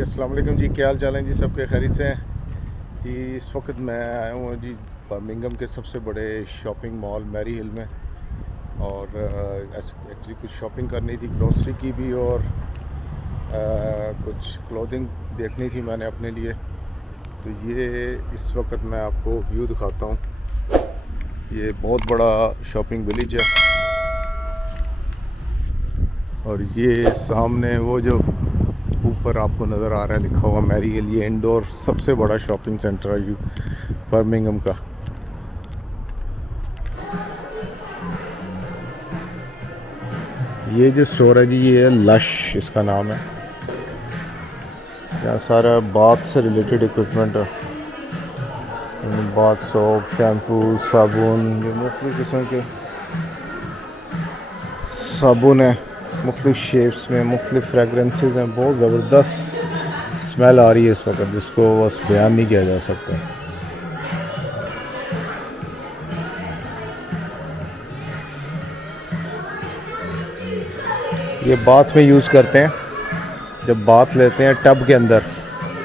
अस्सलाम वालेकुम जी, क्या हाल चाल हैं जी? सबके खैरियत से हैं जी। इस वक्त मैं आया हूँ जी बर्मिंघम के सबसे बड़े शॉपिंग मॉल मैरी हिल में, और एक्चुअली कुछ शॉपिंग करनी थी, ग्रोसरी की भी, और कुछ क्लोथिंग देखनी थी मैंने अपने लिए। तो ये इस वक्त मैं आपको व्यू दिखाता हूँ। ये बहुत बड़ा शॉपिंग विलेज है, और ये सामने वो जो ऊपर आपको नज़र आ रहा है लिखा हुआ मैरी हिल, ये इंडोर सबसे बड़ा शॉपिंग सेंटर है बर्मिंघम का। ये जो स्टोर है जी, ये लश इसका नाम है। यहाँ सारा बाथ से रिलेटेड इक्विपमेंट है, बाथ सोप, शैम्पू, साबुन, जो मुख्तलिफ किस्म के साबुन है, मुख्तलिफ शेप्स में, मुख्तलिफ फ्रेगरेंसेस हैं। बहुत ज़बरदस्त स्मेल आ रही है इस वक्त, जिसको बस बयान नहीं किया जा सकता। ये बाथ में यूज़ करते हैं, जब बाथ लेते हैं टब के अंदर,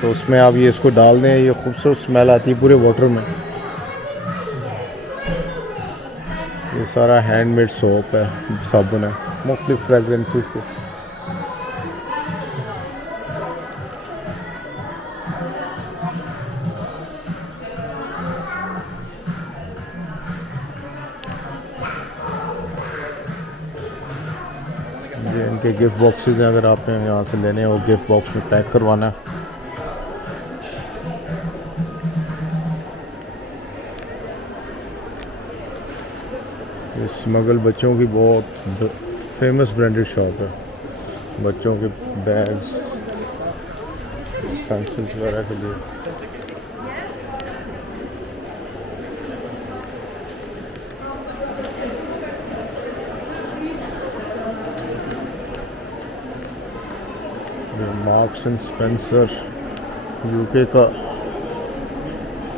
तो उसमें आप ये इसको डाल दें, ये खूबसूरत स्मेल आती है पूरे वाटर में। ये सारा हैंडमेड सोप है, साबुन है, मुख्तलिफ फ्रेगरेंसेस के। ये इनके गिफ्ट बॉक्सेस हैं, अगर आपने यहाँ से लेने हैं वो गिफ्ट बॉक्स में पैक करवाना है। ये स्मगल बच्चों की बहुत फेमस ब्रांडेड शॉप है, बच्चों के बैग्स, पेंसिल्स वगैरह के लिए। ये मार्क्स एंड स्पेंसर यूके का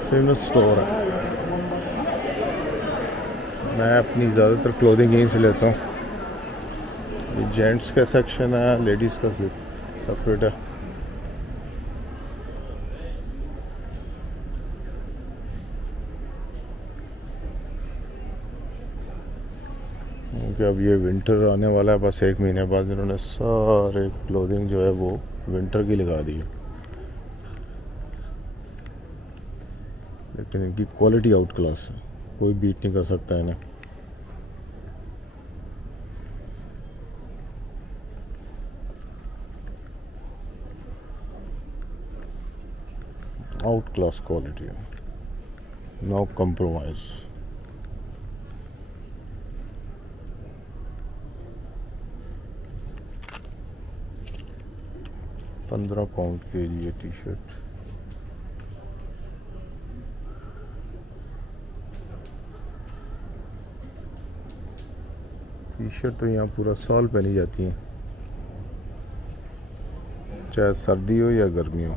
फेमस स्टोर है। मैं अपनी ज़्यादातर क्लोथिंग यहीं से लेता हूँ। ये जेंट्स का सेक्शन है, लेडीज़ का सेपरेट है। क्योंकि अब ये विंटर आने वाला है, बस एक महीने बाद इन्होंने सारे क्लोथिंग जो है वो विंटर की लगा दी है। लेकिन इनकी क्वालिटी आउट क्लास है, कोई बीट नहीं कर सकता इन्हें। आउट क्लास क्वालिटी है, नो कंप्रोमाइज। £15 के लिए टी शर्ट। टी शर्ट तो यहाँ पूरा साल पहनी जाती हैं, चाहे सर्दी हो या गर्मी हो।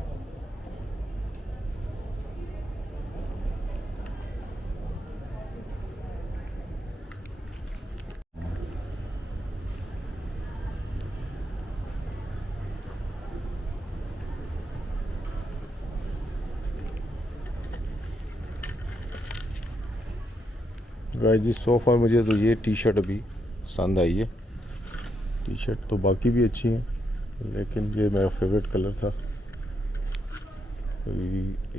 गाइस जी, सो फार मुझे तो ये टी शर्ट अभी पसंद आई है। टी शर्ट तो बाकी भी अच्छी हैं, लेकिन ये मेरा फेवरेट कलर था। तो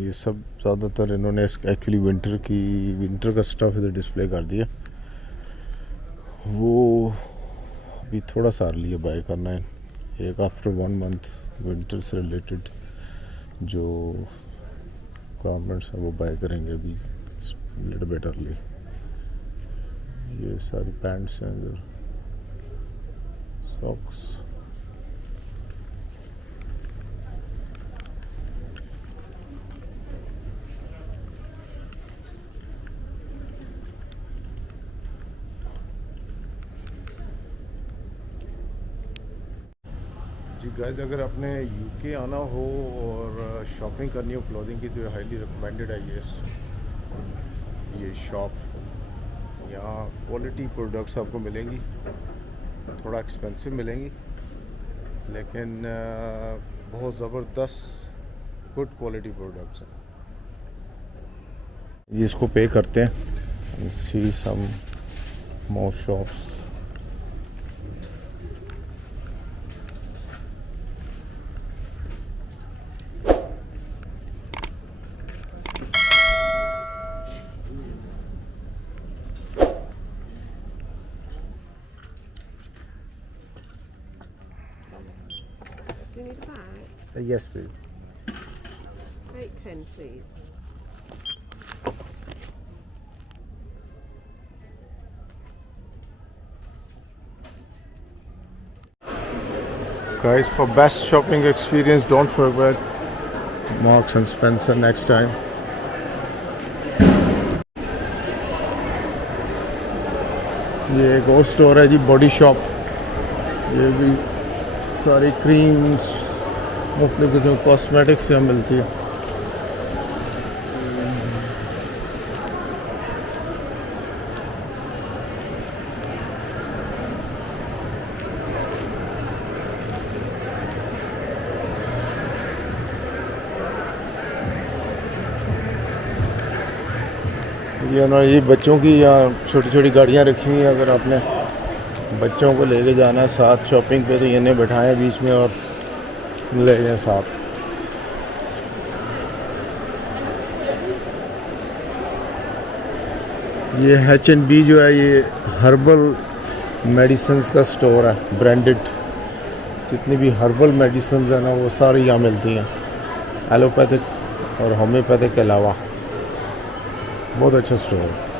ये सब ज़्यादातर इन्होंने एक्चुअली विंटर का स्टफ इधर डिस्प्ले कर दिया। वो अभी थोड़ा सा लिए बाय करना है, एक आफ्टर 1 मंथ विंटर से रिलेटेड जो गारमेंट्स हैं वो बाय करेंगे अभी लिटिल बिट अर्ली। ये सारी पैंट्स हैं इधर, सॉक्स। जी गाइस, अगर आपने यूके आना हो और शॉपिंग करनी हो क्लोथिंग की तो हाईली रिकमेंडेड है ये शॉप। यहाँ क्वालिटी प्रोडक्ट्स आपको मिलेंगी, थोड़ा एक्सपेंसिव मिलेंगी लेकिन बहुत ज़बरदस्त गुड क्वालिटी प्रोडक्ट्स हैं। ये इसको पे करते हैं। सी सम मोर shops. Do you need a bag? Yes, please. 810, please. Guys, for best shopping experience, don't forget Marks and Spencer next time. ये एक और स्टोर है जी, बॉडी शॉप। ये भी सारी क्रीम्स मुख्तलिफ किस्म कॉस्मेटिक्स यहाँ मिलती है। ये ना, ये बच्चों की यहाँ छोटी छोटी गाड़ियाँ रखी हुई हैं। अगर आपने बच्चों को लेके जाना है साथ शॉपिंग पे तो ये इन्हें बैठाएं बीच में और ले जाएं साथ। ये H&B जो है ये हर्बल मेडिसिन्स का स्टोर है, ब्रांडेड। जितनी भी हर्बल मेडिसिन्स हैं ना वो सारी यहाँ मिलती हैं, एलोपैथिक और होम्योपैथिक के अलावा। बहुत अच्छा स्टोर है।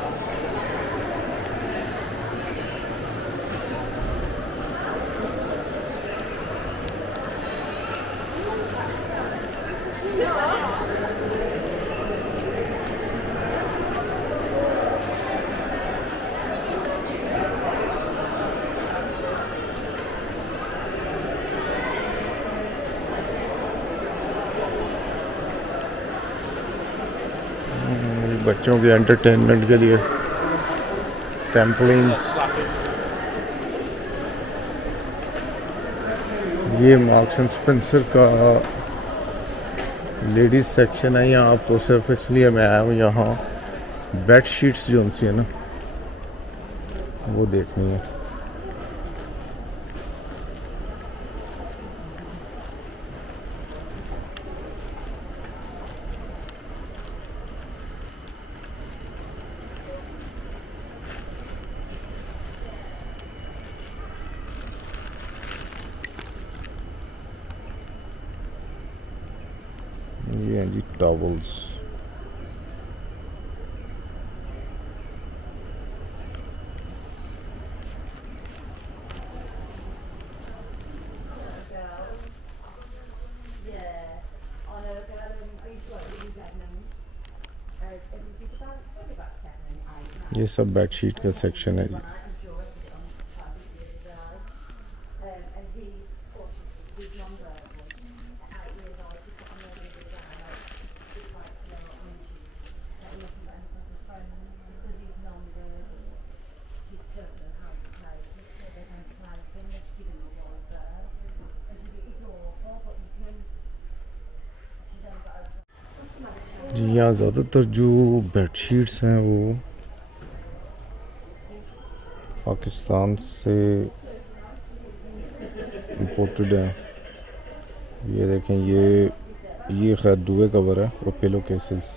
बच्चों के एंटरटेनमेंट के लिए ट्रैम्पोलिन्स। ये मार्क्स एंड स्पेंसर का लेडीज़ सेक्शन है। यहाँ आपको सिर्फ इसलिए मैं आया हूँ, यहाँ बेड शीट्स जो उनसी है ना वो देखनी है। ये हैं जी टॉवल्स। ये सब बेडशीट का सेक्शन है जी। जी यहाँ ज़्यादातर जो बेडशीट्स हैं वो पाकिस्तान से इम्पोर्टेड हैं। ये देखें, ये खैर दुए कवर है और पिलो केसेस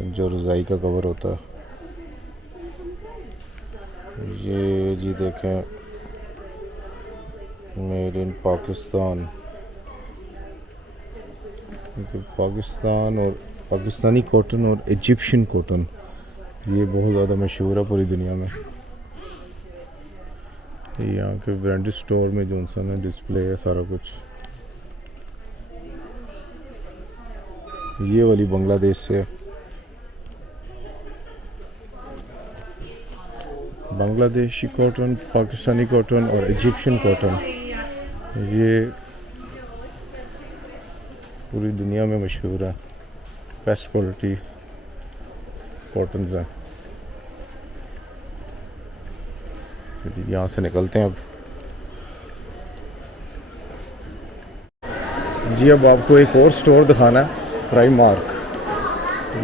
जो रज़ाई का कवर होता है। ये जी देखें, मेड इन पाकिस्तान। पाकिस्तान और पाकिस्तानी कॉटन और इजिप्शियन कॉटन ये बहुत ज़्यादा मशहूर है पूरी दुनिया में। ये यहाँ के ब्रांडेड स्टोर में जो सा में डिस्प्ले है सारा कुछ। ये वाली बांग्लादेश से है। बांग्लादेशी कॉटन, पाकिस्तानी कॉटन और इजिप्शियन कॉटन, ये पूरी दुनिया में मशहूर है, बेस्ट क्वालिटी कॉटन्स हैं। यहाँ से निकलते हैं अब। जी अब आपको एक और स्टोर दिखाना है, प्राइमार्क।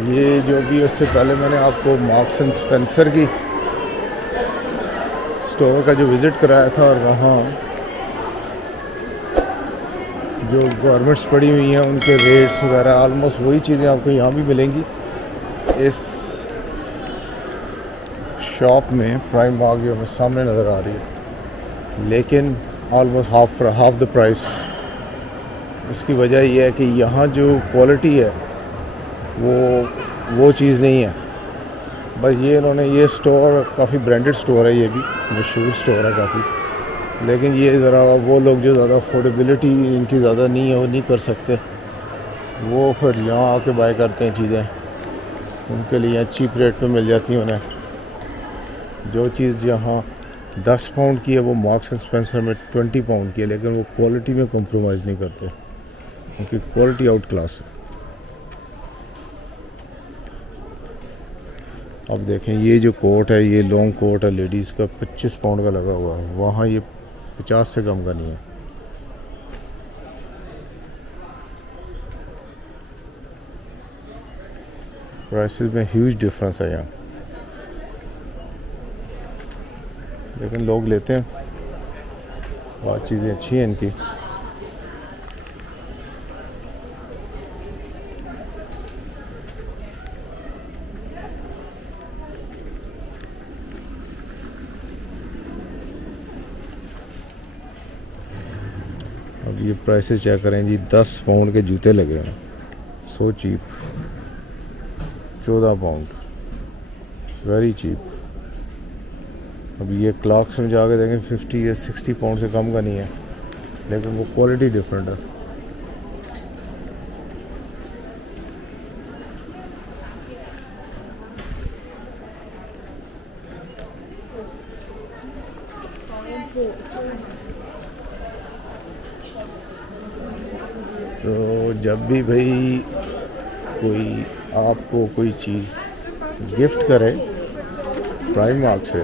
ये जो भी उससे पहले मैंने आपको मार्क्स एंड स्पेंसर की स्टोर का जो विज़िट कराया था, और वहाँ जो गारमेंट्स पड़ी हुई हैं उनके रेट्स वगैरह ऑलमोस्ट वही चीज़ें आपको यहाँ भी मिलेंगी इस शॉप में। प्राइमार्क जो हमें सामने नज़र आ रही है, लेकिन ऑलमोस्ट हाफ द प्राइस। उसकी वजह यह है कि यहाँ जो क्वालिटी है वो चीज़ नहीं है। बस ये इन्होंने ये स्टोर काफ़ी ब्रांडेड स्टोर है, ये भी मशहूर स्टोर है काफ़ी, लेकिन ये ज़रा वो लोग जो ज़्यादा अफोर्डेबिलिटी इनकी ज़्यादा नहीं है, वो नहीं कर सकते, वो फिर यहाँ आके बाय करते हैं चीज़ें। उनके लिए यहाँ चीप रेट पे मिल जाती हैं उन्हें। जो चीज़ यहाँ 10 पाउंड की है वो मार्क्स एंड स्पेंसर में 20 पाउंड की है, लेकिन वो क्वालिटी में कॉम्प्रोमाइज़ नहीं करते, उनकी क्वालिटी आउट क्लास है। अब देखें ये जो कोट है, ये लॉन्ग कोट है लेडीज़ का, 25 पाउंड का लगा हुआ है, वहाँ ये 50 से कम का नहीं है। प्राइसेस में ह्यूज डिफरेंस है यहाँ, लेकिन लोग लेते हैं। बहुत चीज़ें अच्छी हैं इनकी। अब ये प्राइसेस चेक करें जी, 10 पाउंड के जूते लगे हैं, so cheap. 14 pound, very cheap. अब ये क्लॉक्स में जाके देखें 50 या 60 पाउंड से कम का नहीं है, लेकिन वो क्वालिटी डिफरेंट है। तो जब भी भाई कोई आपको कोई चीज़ गिफ्ट करे प्राइमार्क से,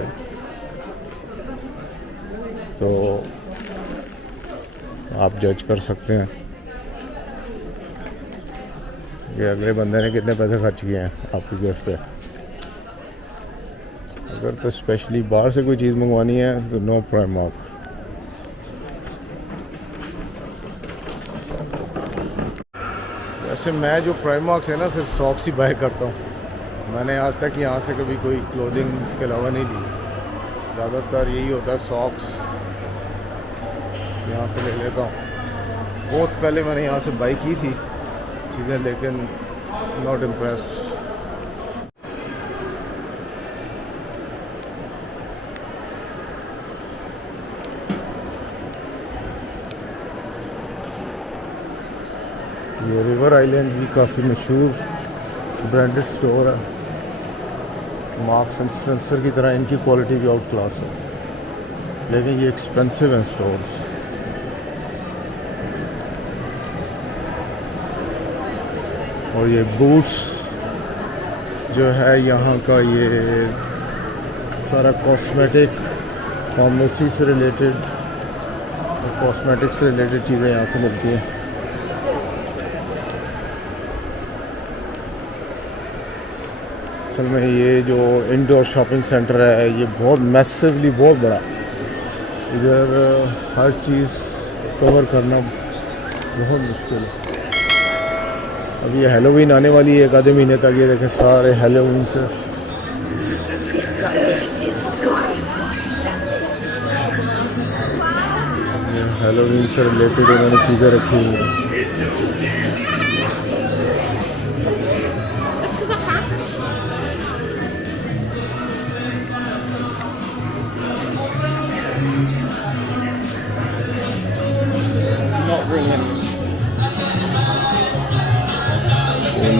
तो आप जज कर सकते हैं कि अगले बंदे ने कितने पैसे खर्च किए हैं आपके गिफ्ट पे। अगर तो स्पेशली बाहर से कोई चीज़ मंगवानी है तो नो प्राइमार्क। वैसे मैं जो प्राइमार्क से ना सिर्फ सॉक्स ही बाय करता हूँ। मैंने आज तक यहाँ से कभी कोई क्लोथिंग इसके अलावा नहीं ली। ज़्यादातर यही होता है, सॉक्स यहाँ से ले लेता हूँ। बहुत पहले मैंने यहाँ से बाई की थी चीज़ें, लेकिन नॉट इम्प्रेस। ये रिवर आइलैंड भी काफ़ी मशहूर ब्रांडेड स्टोर है। मार्क्स एंड स्पेंसर की तरह इनकी क्वालिटी भी आउट क्लास है, लेकिन ये एक्सपेंसिव हैं स्टोर्स। और ये बूट्स जो है यहाँ का, ये सारा कॉस्मेटिक, फार्मेसी से रिलेटेड, कॉस्मेटिक से रिलेटेड चीज़ें यहाँ से मिलती हैं। असल में ये जो इंडोर शॉपिंग सेंटर है ये बहुत मैसिवली, बहुत बड़ा, इधर हर चीज़ कवर करना बहुत मुश्किल है। अब ये हेलोवीन आने वाली है एक आधे महीने तक, ये देखें सारे हेलोवीन से हेलोवीन से रिलेटेड उन्होंने चीज़ें रखी हुई हैं।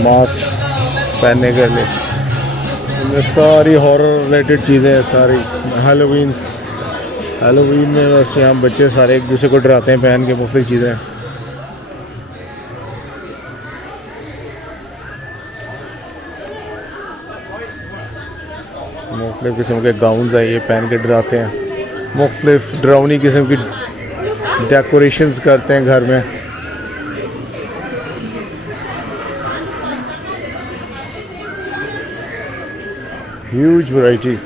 मास्क पहनने के लिए। इनमें सारी हॉरर रिलेटेड चीज़ें हैं सारी। हेलोवीन में बस यहाँ बच्चे सारे एक दूसरे को डराते हैं पहन के मुख्तलिफ चीज़ें। मुख्तलिफ किस्म के गाउन्स हैं, ये पहन के डराते हैं। मुख्तलिफ डरावनी किस्म की डेकोरेशंस करते हैं घर में। Huge variety.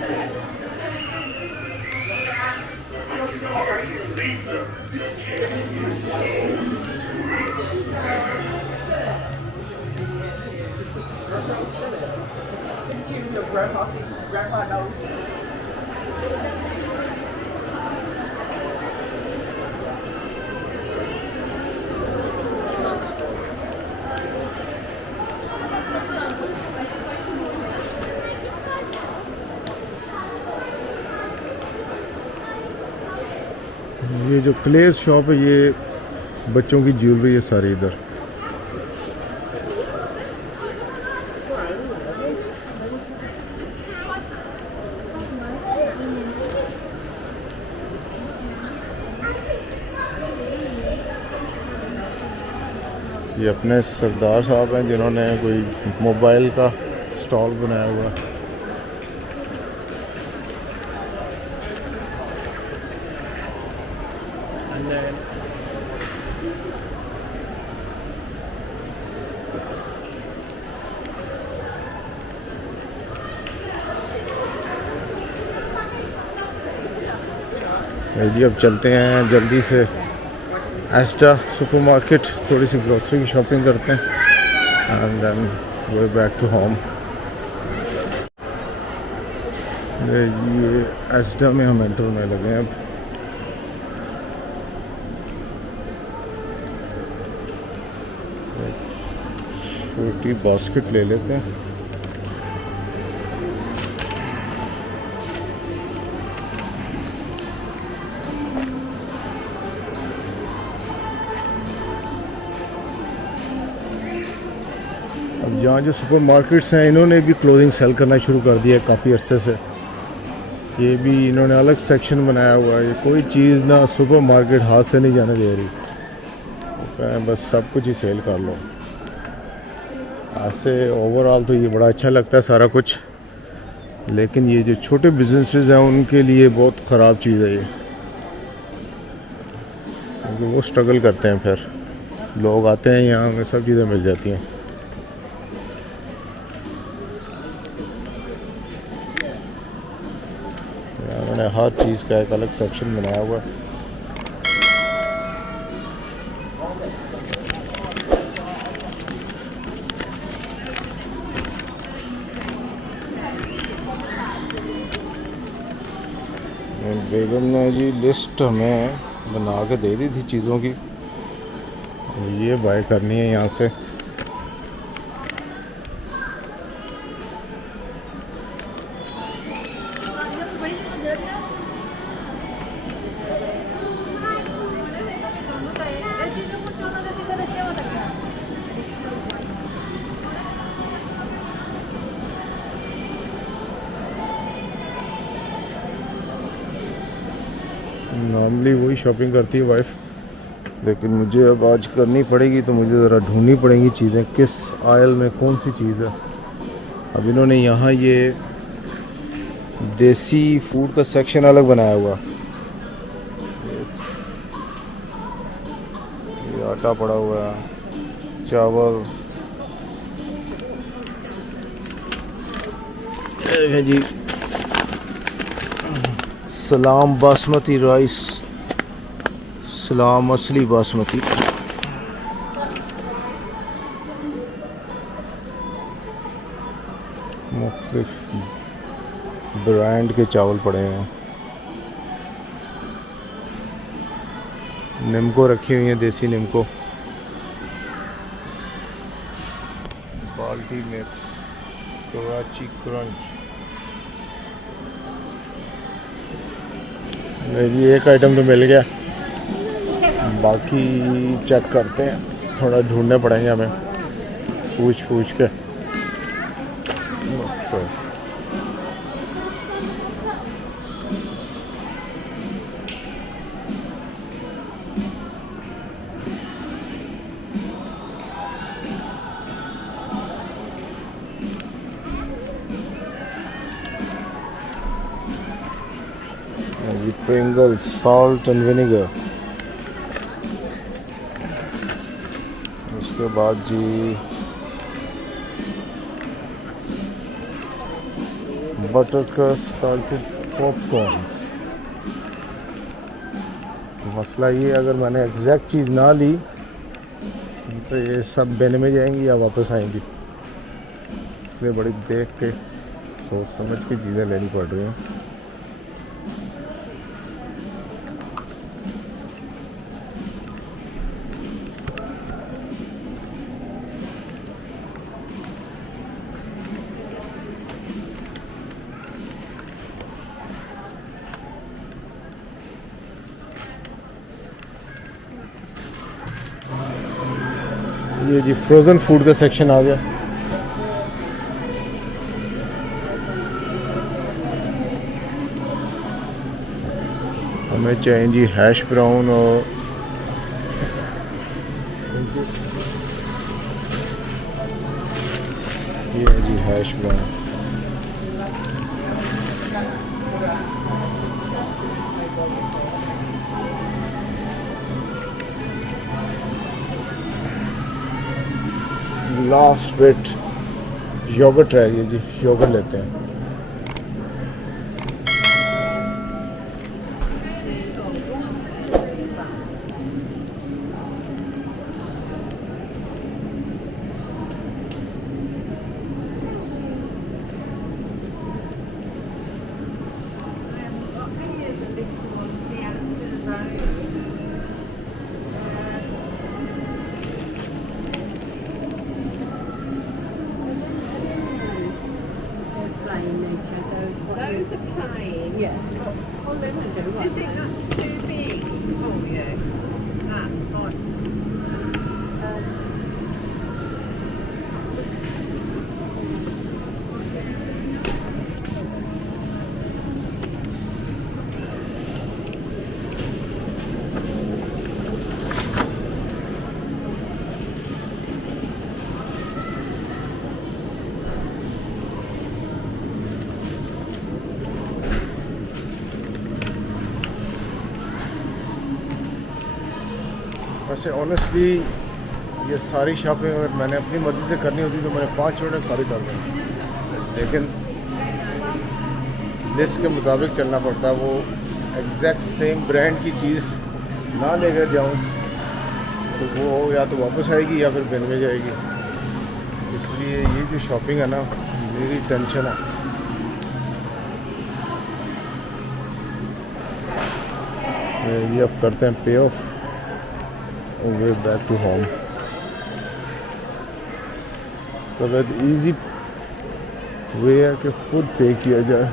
ये जो क्लेस शॉप है ये बच्चों की ज्वेलरी है सारी इधर। ये अपने सरदार साहब हैं जिन्होंने कोई मोबाइल का स्टॉल बनाया हुआ है। जी अब चलते हैं जल्दी से एस्टा सुपरमार्केट, थोड़ी सी ग्रोसरी की शॉपिंग करते हैं and then go back to home. ये एस्टा में हम एंटर होने लगे हैं अब। छोटी बास्केट ले लेते हैं। अब यहाँ जो सुपर मार्केट्स हैं इन्होंने भी क्लोथिंग सेल करना शुरू कर दिया है काफ़ी अरसे से। ये भी इन्होंने अलग सेक्शन बनाया हुआ है। कोई चीज़ ना सुपर मार्केट हाथ से नहीं जाने दे रही, बस सब कुछ ही सेल कर लो। ऐसे ओवरऑल तो ये बड़ा अच्छा लगता है सारा कुछ, लेकिन ये जो छोटे बिजनेसेस हैं उनके लिए बहुत ख़राब चीज़ है ये, क्योंकि वो स्ट्रगल करते हैं। फिर लोग आते हैं यहाँ में सब चीज़ें मिल जाती हैं। मैंने हर चीज़ का एक अलग सेक्शन बनाया हुआ है। बेगम ने जी लिस्ट हमें बना के दे दी थी चीज़ों की, ये बाय करनी है यहाँ से। नॉर्मली वही शॉपिंग करती है वाइफ, लेकिन मुझे अब आज करनी पड़ेगी, तो मुझे ज़रा ढूंढनी पड़ेंगी चीज़ें किस आयल में कौन सी चीज़ है। अब इन्होंने यहाँ ये देसी फूड का सेक्शन अलग बनाया हुआ। ये आटा पड़ा हुआ है, चावल है जी, सलाम बासमती राइस, सलाम असली बासमती। मुख्तलिफ ब्रांड के चावल पड़े हैं। निम्को रखी हुई है, देसी निम्को, बाल्टी मिक्स, कराची क्रंच। जी एक आइटम तो मिल गया, बाकी चेक करते हैं, थोड़ा ढूंढने पड़ेंगे हमें। पूछ के। अच्छा। Pringles, salt and vinegar। उसके बाद जी बटर का साल्टेड पॉपकॉर्न। मसला ये अगर मैंने एग्जैक्ट चीज़ ना ली तो ये सब बिन में जाएंगी या वापस आएंगी, इसलिए बड़ी देख के सोच समझ के चीज़ें लेनी पड़ रही हैं। ये जी फ्रोज़न फूड का सेक्शन आ गया। हमें चाहिए जी हैश ब्राउन और ये है जी hash brown. Last bit yoghurt रह गई जी, योगर्ट लेते हैं। Those are plain. Yeah. Oh, they won't do Do you think that's too big for you? That, like, वैसे ऑनेस्टली ये सारी शॉपिंग अगर मैंने अपनी मर्ज़ी से करनी होती तो मैंने 5 मिनट में सारी कर दी, लेकिन लिस्ट के मुताबिक चलना पड़ता है। वो एग्जैक्ट सेम ब्रांड की चीज़ ना लेकर जाऊं तो वो या तो वापस आएगी या फिर बिन में जाएगी। इसलिए ये जो शॉपिंग है ना, मेरी टेंशन है। ये अब करते हैं pay off, way back to home. तो इजी वे है कि खुद पे किया जाए,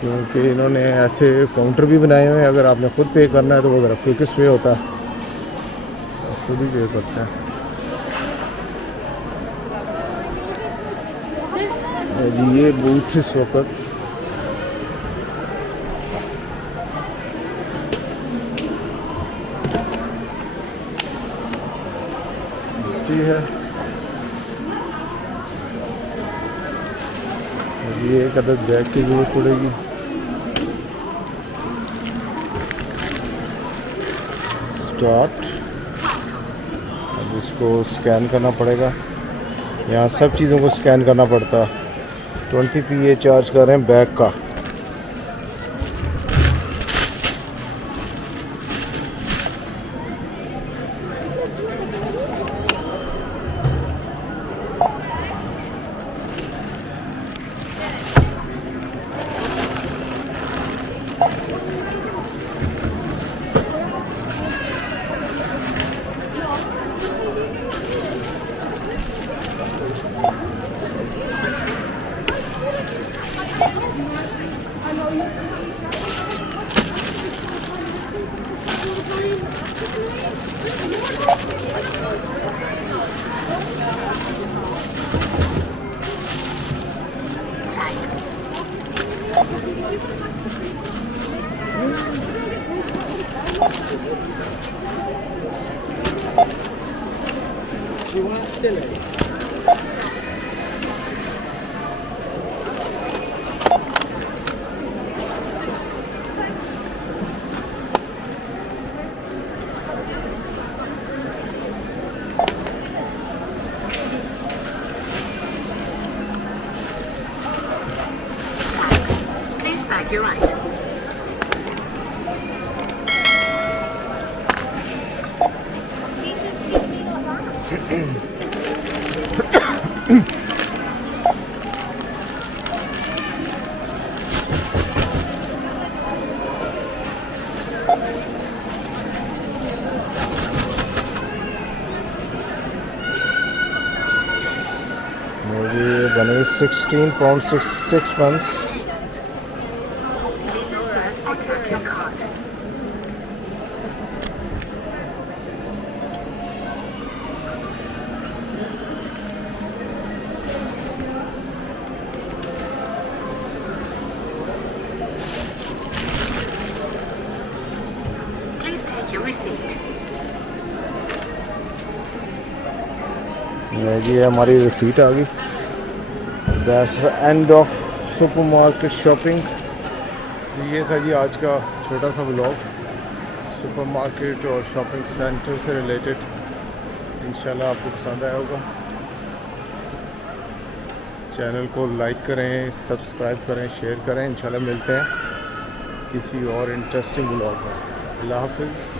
क्योंकि इन्होंने ऐसे काउंटर भी बनाए हुए हैं। अगर आपने खुद पे करना है तो वो ज़रा क्विकेस्ट वे होता है, खुद ही पे करते हैं। जी ये बूथ इस वक्त है। ये एक अदद बैग की जरूरत पड़ेगी। स्टार्ट, अब इसको स्कैन करना पड़ेगा। यहाँ सब चीज़ों को स्कैन करना पड़ता है। 20p ये चार्ज कर रहे हैं बैग का। You want chili? Please back your right. मुझे ये बने 16 pound 66 pence. Please insert or tap your card. Please take your receipt. ये हमारी रिसीट आ गई. That's the end of supermarket shopping. ये था जी आज का छोटा सा व्लॉग सुपरमार्केट और शॉपिंग सेंटर से रिलेटेड. इंशाल्लाह आपको पसंद आया होगा. चैनल को लाइक करें, सब्सक्राइब करें, शेयर करें. इंशाल्लाह मिलते हैं किसी और इंटरेस्टिंग व्लॉग में. अल्लाह हाफिज़.